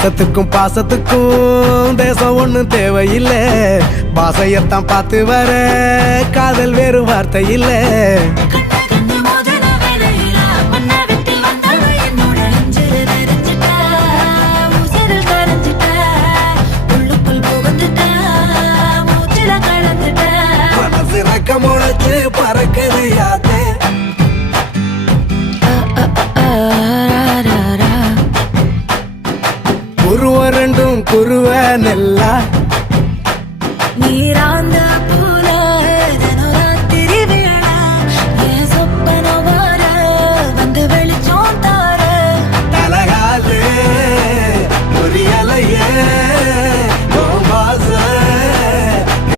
நேசத்துக்கும் பாசத்துக்கும் தேசம் ஒண்ணும் தேவையில்லை. பாசையத்தான் பார்த்து வர காதல் வேறு வார்த்தை இல்லை. மனசு ரக்கமுளைச்ச